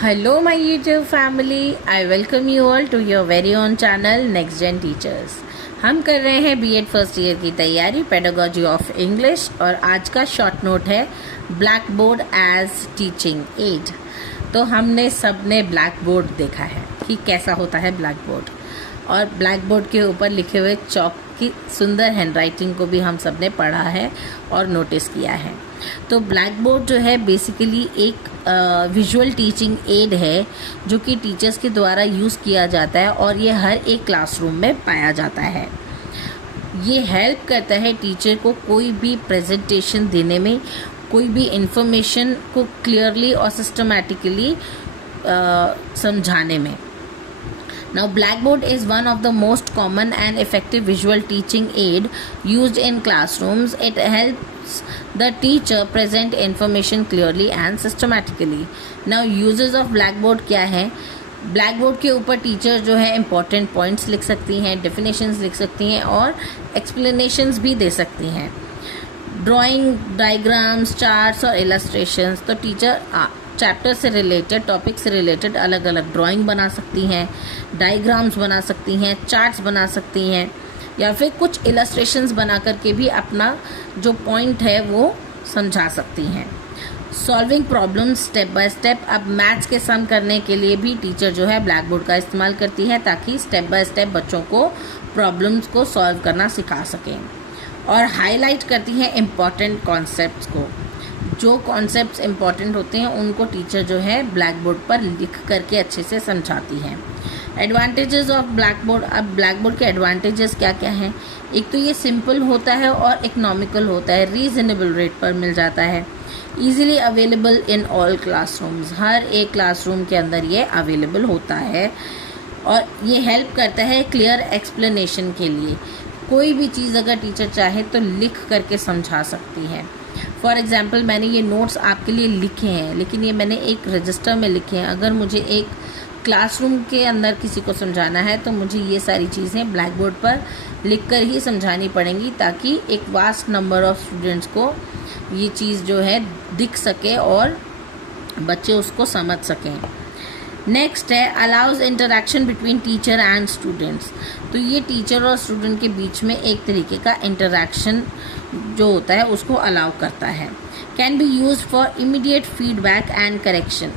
Hello my YouTube family, I welcome you all to your very own channel Next Gen Teachers। हम कर रहे हैं BEd first year की तैयारी pedagogy of English और आज का शॉर्ट नोट है black board as teaching aid. तो हमने सबने ब्लैक बोर्ड देखा है कि कैसा होता है ब्लैक बोर्ड, और ब्लैक बोर्ड के ऊपर लिखे हुए चॉक की सुंदर हैंडराइटिंग को भी हम सबने पढ़ा है और नोटिस किया है। तो ब्लैक बोर्ड जो है बेसिकली एक विजुअल टीचिंग एड है जो कि टीचर्स के द्वारा यूज़ किया जाता है और ये हर एक क्लासरूम में पाया जाता है। ये हेल्प करता है टीचर को कोई भी प्रेजेंटेशन देने में, कोई भी इंफॉर्मेशन को क्लियरली और सिस्टमैटिकली समझाने में। Now, Blackboard is one of the most common and effective visual teaching aid used in classrooms. It helps the teacher present information clearly and systematically. Now, uses of Blackboard क्या है? Blackboard के ऊपर teacher जो है important points लिख सकती हैं, definitions लिख सकती हैं और explanations भी दे सकती हैं। ड्राइंग, डायग्राम्स, चार्ट्स और इलस्ट्रेशंस, तो टीचर चैप्टर से रिलेटेड, टॉपिक से रिलेटेड अलग अलग ड्राइंग बना सकती हैं, डायग्राम्स बना सकती हैं, चार्ट्स बना सकती हैं या फिर कुछ इलस्ट्रेशंस बना करके भी अपना जो पॉइंट है वो समझा सकती हैं। Solving problems step by step, अब मैथ्स के सम करने के लिए भी टीचर जो है ब्लैक बोर्ड का इस्तेमाल करती है ताकि स्टेप बाय स्टेप बच्चों को प्रॉब्लम्स को सॉल्व करना सिखा सकें। और हाईलाइट करती हैं इम्पॉर्टेंट कॉन्सेप्ट्स को, जो कॉन्सेप्ट्स इम्पॉर्टेंट होते हैं उनको टीचर जो है ब्लैक बोर्ड पर लिख करके अच्छे से समझाती हैं। एडवांटेजेस ऑफ ब्लैक बोर्ड, अब ब्लैक बोर्ड के एडवांटेजेस क्या क्या हैं? एक तो ये सिंपल होता है और इकोनॉमिकल होता है, रीजनेबल रेट पर मिल जाता है, easily available in all classrooms, हर एक क्लासरूम के अंदर ये अवेलेबल होता है। और ये हेल्प करता है क्लियर एक्सप्लेनेशन के लिए, कोई भी चीज़ अगर टीचर चाहे तो लिख करके समझा सकती है। फॉर एग्ज़ाम्पल मैंने ये नोट्स आपके लिए लिखे हैं, लेकिन ये मैंने एक रजिस्टर में लिखे हैं। अगर मुझे एक क्लासरूम के अंदर किसी को समझाना है तो मुझे ये सारी चीज़ें ब्लैक बोर्ड पर लिख कर ही समझानी पड़ेंगी ताकि एक वास्ट नंबर ऑफ स्टूडेंट्स को ये चीज़ जो है दिख सके और बच्चे उसको समझ सकें। नेक्स्ट है allows interaction between teacher and students, तो ये टीचर और स्टूडेंट के बीच में एक तरीके का इंटरेक्शन जो होता है उसको अलाउ करता है। Can be use for immediate feedback and correction,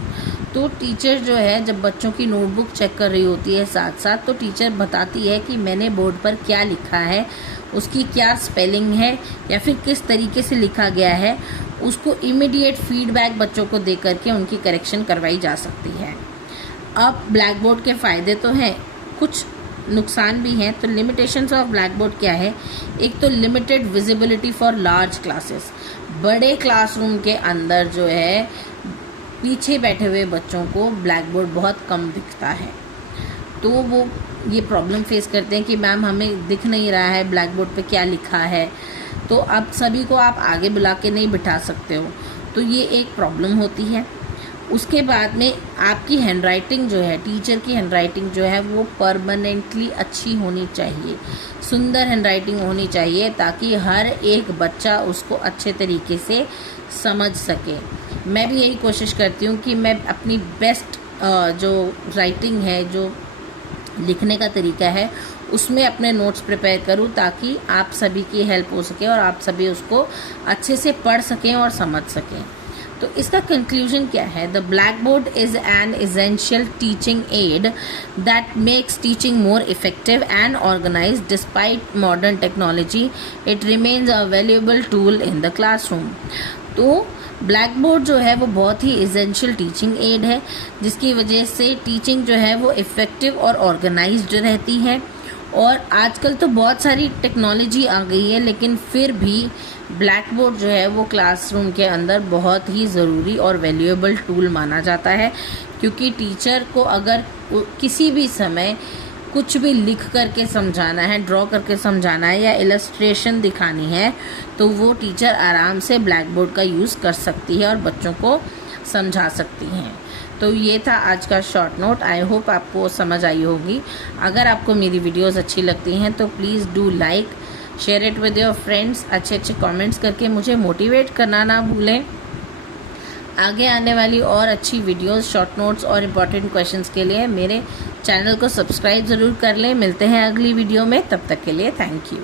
तो टीचर जो है जब बच्चों की नोटबुक चेक कर रही होती है साथ साथ, तो टीचर बताती है कि मैंने बोर्ड पर क्या लिखा है, उसकी क्या स्पेलिंग है या फिर किस तरीके से लिखा गया है, उसको इमीडिएट फीडबैक बच्चों को दे करके उनकी करेक्शन करवाई जा सकती है। अब ब्लैक बोर्ड के फ़ायदे तो हैं, कुछ नुकसान भी हैं। तो लिमिटेशंस ऑफ ब्लैक बोर्ड क्या है? एक तो limited visibility for large classes, बड़े क्लासरूम के अंदर जो है पीछे बैठे हुए बच्चों को ब्लैक बोर्ड बहुत कम दिखता है, तो वो ये प्रॉब्लम फेस करते हैं कि मैम हमें दिख नहीं रहा है ब्लैक बोर्ड पे क्या लिखा है, तो अब सभी को आप आगे बुला के नहीं बिठा सकते हो, तो ये एक प्रॉब्लम होती है। उसके बाद में आपकी हैंडराइटिंग जो है, टीचर की हैंडराइटिंग जो है वो परमानेंटली अच्छी होनी चाहिए, सुंदर हैंडराइटिंग होनी चाहिए ताकि हर एक बच्चा उसको अच्छे तरीके से समझ सके। मैं भी यही कोशिश करती हूँ कि मैं अपनी बेस्ट जो राइटिंग है, जो लिखने का तरीका है, उसमें अपने नोट्स प्रिपेयर करूँ ताकि आप सभी की हेल्प हो सके और आप सभी उसको अच्छे से पढ़ सकें और समझ सकें। तो इसका कंक्लूजन क्या है? The black board is an essential teaching aid that makes teaching more effective and organised despite modern technology. It remains a valuable tool in the classroom. तो ब्लैक बोर्ड जो है वो बहुत ही एसेंशियल टीचिंग एड है जिसकी वजह से teaching जो है वो इफ़ेक्टिव और ऑर्गेनाइज्ड रहती है। और आजकल तो बहुत सारी टेक्नोलॉजी आ गई है, लेकिन फिर भी ब्लैक बोर्ड जो है वो क्लासरूम के अंदर बहुत ही ज़रूरी और वैल्यूएबल टूल माना जाता है, क्योंकि टीचर को अगर किसी भी समय कुछ भी लिख करके समझाना है, ड्रॉ करके समझाना है या इलस्ट्रेशन दिखानी है, तो वो टीचर आराम से ब्लैक बोर्ड का यूज़ कर सकती है और बच्चों को समझा सकती हैं। तो ये था आज का शॉर्ट नोट। आई होप आपको समझ आई होगी। अगर आपको मेरी वीडियोस अच्छी लगती हैं तो please do like, share it with your friends, अच्छे अच्छे कमेंट्स करके मुझे मोटिवेट करना ना भूलें। आगे आने वाली और अच्छी वीडियोस, शॉर्ट नोट्स और इम्पॉर्टेंट क्वेश्चंस के लिए मेरे चैनल को सब्सक्राइब ज़रूर कर लें। मिलते हैं अगली वीडियो में, तब तक के लिए थैंक यू।